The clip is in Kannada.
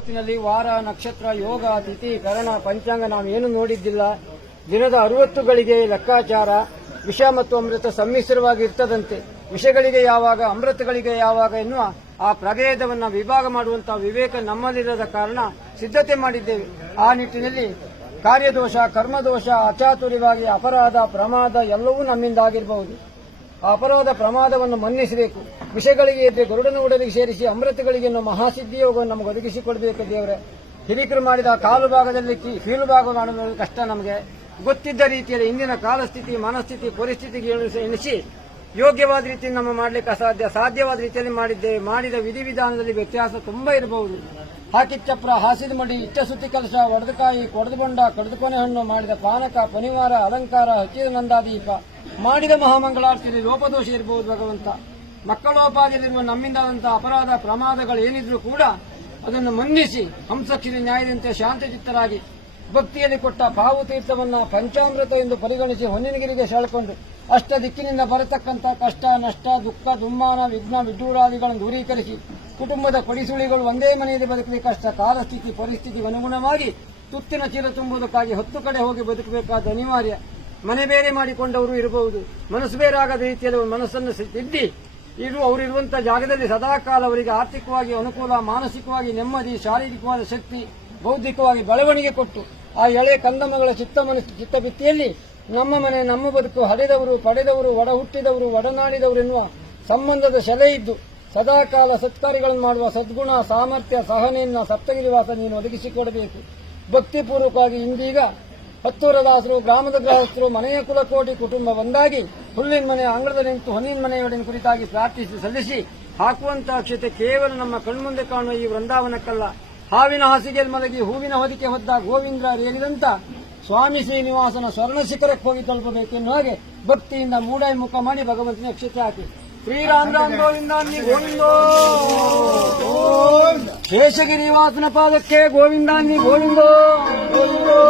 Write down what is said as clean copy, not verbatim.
ಹೊತ್ತಿನಲ್ಲಿ ವಾರ, ನಕ್ಷತ್ರ, ಯೋಗ, ತಿಥಿ, ಕರಣ, ಪಂಚಾಂಗ ನಾವೇನು ನೋಡಿದ್ದಿಲ್ಲ. ದಿನದ 60 ಗಳಿಗೆ ಲೆಕ್ಕಾಚಾರ ವಿಷ ಮತ್ತು ಅಮೃತ ಸಮ್ಮಿಶ್ರವಾಗಿ ಇರ್ತದಂತೆ. ವಿಷಗಳಿಗೆ ಯಾವಾಗ, ಅಮೃತಗಳಿಗೆ ಯಾವಾಗ ಎನ್ನುವ ಆ ಪ್ರಭೇದವನ್ನು ವಿಭಾಗ ಮಾಡುವಂತಹ ವಿವೇಕ ನಮ್ಮಲ್ಲಿರದ ಕಾರಣ ಸಿದ್ಧತೆ ಮಾಡಿದ್ದೇವೆ. ಆ ನಿಟ್ಟಿನಲ್ಲಿ ಕಾರ್ಯದೋಷ, ಕರ್ಮದೋಷ, ಅಚಾತುರ್ಯವಾಗಿ ಅಪರಾಧ, ಪ್ರಮಾದ ಎಲ್ಲವೂ ನಮ್ಮಿಂದ ಆಗಿರಬಹುದು. ಆ ಅಪರಾಧ ಪ್ರಮಾದವನ್ನು ಮನ್ನಿಸಬೇಕು. ವಿಷಯಗಳಿಗೆ ಎದ್ದು ಗರುಡನ ಉಡಲಿಗೆ ಸೇರಿಸಿ ಅಮೃತಗಳಿಗೆ ಮಹಾಸಿದ್ಧಿ ಯೋಗವನ್ನು ನಮಗೆ ಒದಗಿಸಿಕೊಡಬೇಕು. ದೇವರೇ, ಹಿರಿಕರು ಮಾಡಿದ ಕಾಲು ಭಾಗದಲ್ಲಿ ಕೀಳು ಭಾಗ ಮಾಡುವುದು ಕಷ್ಟ. ನಮಗೆ ಗೊತ್ತಿದ್ದ ರೀತಿಯಲ್ಲಿ ಇಂದಿನ ಕಾಲಸ್ಥಿತಿ, ಮನಸ್ಥಿತಿ, ಪರಿಸ್ಥಿತಿಗೆ ಎಣಿಸಿ ಯೋಗ್ಯವಾದ ರೀತಿಯಲ್ಲಿ ನಮ್ಮ ಮಾಡಲಿಕ್ಕೆ ಅಸಾಧ್ಯ. ಸಾಧ್ಯವಾದ ರೀತಿಯಲ್ಲಿ ಮಾಡಿದ್ದೇವೆ. ಮಾಡಿದ ವಿಧಿವಿಧಾನದಲ್ಲಿ ವ್ಯತ್ಯಾಸ ತುಂಬಾ ಇರಬಹುದು. ಹಾಕಿದ ಚಪ್ರ, ಹಾಸಿದ ಮಡಿ, ಇಟ್ಟ ಸುತ್ತಿ ಕೆಲಸ, ಒಡೆದಕಾಯಿ, ಕೊಡದು ಬೊಂಡ, ಕಡಿದುಕೊನೆ ಹಣ್ಣು, ಮಾಡಿದ ಪಾನಕ, ಪನಿವಾರ, ಅಲಂಕಾರ, ಹಚ್ಚಿದ ನಂದಾದೀಪ, ಮಾಡಿದ ಮಹಾಮಂಗಳಾರತಿಯಲ್ಲಿ ಲೋಪದೋಷ ಇರಬಹುದು. ಭಗವಂತ, ಮಕ್ಕಳೋಪಾದಿಯಲ್ಲಿರುವ ನಮ್ಮಿಂದಾದಂತಹ ಅಪರಾಧ ಪ್ರಮಾದಗಳು ಏನಿದ್ರೂ ಕೂಡ ಅದನ್ನು ಮನ್ನಿಸಿ ಹಂಸಕ್ಷಿಣಿ ನ್ಯಾಯದಂತೆ ಶಾಂತಚಿತ್ತರಾಗಿ ಭಕ್ತಿಯಲ್ಲಿ ಕೊಟ್ಟ ಪಾವುತೀರ್ಥವನ್ನ ಪಂಚಾಮೃತ ಎಂದು ಪರಿಗಣಿಸಿ ಹೊನ್ನಿನಗಿರಿಗೆ ಸೆಳೆಕೊಂಡು ಅಷ್ಟ ದಿಕ್ಕಿನಿಂದ ಬರತಕ್ಕಂಥ ಕಷ್ಟ, ನಷ್ಟ, ದುಃಖ, ದುಮ್ಮಾನ, ವಿಘ್ನ, ವಿಡ್ಡೂರಾದಿಗಳನ್ನು ದೂರೀಕರಿಸಿ ಕುಟುಂಬದ ಕೊಡಿಸುಳಿಗಳು ಒಂದೇ ಮನೆಯಲ್ಲಿ ಬದುಕಬೇಕಷ್ಟ ಕಾಲಸ್ಥಿತಿ ಪರಿಸ್ಥಿತಿಗೆ ಅನುಗುಣವಾಗಿ ತುತ್ತಿನ ಚೀಲ ತುಂಬುವುದಕ್ಕಾಗಿ 10 ಕಡೆ ಹೋಗಿ ಬದುಕಬೇಕಾದ ಅನಿವಾರ್ಯ. ಮನೆ ಬೇರೆ ಮಾಡಿಕೊಂಡವರು ಇರಬಹುದು. ಮನಸ್ಸು ಬೇರಾಗದ ರೀತಿಯಲ್ಲಿ ಮನಸ್ಸನ್ನು ತಿದ್ದಿ ಅವರಿರುವಂತಹ ಜಾಗದಲ್ಲಿ ಸದಾಕಾಲ ಅವರಿಗೆ ಆರ್ಥಿಕವಾಗಿ ಅನುಕೂಲ, ಮಾನಸಿಕವಾಗಿ ನೆಮ್ಮದಿ, ಶಾರೀರಿಕವಾದ ಶಕ್ತಿ, ಬೌದ್ಧಿಕವಾಗಿ ಬೆಳವಣಿಗೆ ಕೊಟ್ಟು ಆ ಎಳೆ ಕಂದಮ್ಮಗಳ ಚಿತ್ತಭಿತ್ತಿಯಲ್ಲಿ ನಮ್ಮ ಮನೆ, ನಮ್ಮ ಬದುಕು, ಹಡೆದವರು, ಪಡೆದವರು, ಒಡ ಹುಟ್ಟಿದವರು, ಒಡನಾಡಿದವರು ಎನ್ನುವ ಸಂಬಂಧದ ಶೆಲೆ ಇದ್ದು ಸದಾಕಾಲ ಸತ್ಕಾರ್ಯಗಳನ್ನು ಮಾಡುವ ಸದ್ಗುಣ, ಸಾಮರ್ಥ್ಯ, ಸಹನೆಯನ್ನ ಸಪ್ತಗಿರಿವಾಸ ನೀನು ಒದಗಿಸಿಕೊಡಬೇಕು. ಭಕ್ತಿಪೂರ್ವಕವಾಗಿ ಇಂದೀಗ ಹತ್ತೂರದಾಸರು, ಗ್ರಾಮದ ಗೃಹಸ್ಥರು, ಮನೆಯ ಕುಲಕೋಟಿ ಕುಟುಂಬ ಒಂದಾಗಿ ಹುಲ್ಲಿನ ಮನೆ ಅಂಗಳದಲ್ಲಿ ನಿಂತು ಹೊನ್ನಿನ ಮನೆಯೊಡನೆ ಕುರಿತಾಗಿ ಪ್ರಾರ್ಥಿಸಿ ಸಲ್ಲಿಸಿ ಹಾಕುವಂತಹ ಅಕ್ಷತೆ ಕೇವಲ ನಮ್ಮ ಕಣ್ಮುಂದೆ ಕಾಣುವ ಈ ವೃಂದಾವನಕ್ಕಲ್ಲ, ಹಾವಿನ ಹಾಸಿಗೆಯಲ್ಲಿ ಮಲಗಿ ಹೂವಿನ ಹೊದಿಕೆ ಹೊದ್ದ ಗೋವಿಂದ್ರ ರೇಲಿದಂತ ಸ್ವಾಮಿ ಶ್ರೀನಿವಾಸನ ಸ್ವರ್ಣ ಶಿಖರಕ್ಕೆ ಹೋಗಿ ತಲುಪಬೇಕೆನ್ನುವ ಹಾಗೆ ಭಕ್ತಿಯಿಂದ ಮೂಡಾಯಿ ಮುಖ ಮಾಡಿ ಭಗವಂತನ ಅಕ್ಷತೆ ಹಾಕಿ ಶ್ರೀರಾಮ್ ರಾಮ್ ಗೋವಿಂದ ಗೋವಿಂದೋ, ಶೇಷಗಿರಿವಾಸನ ಪಾದಕ್ಕೆ ಗೋವಿಂದಾನ್ನಿ ಗೋವಿಂದೋ ಗೋವಿಂದೋ.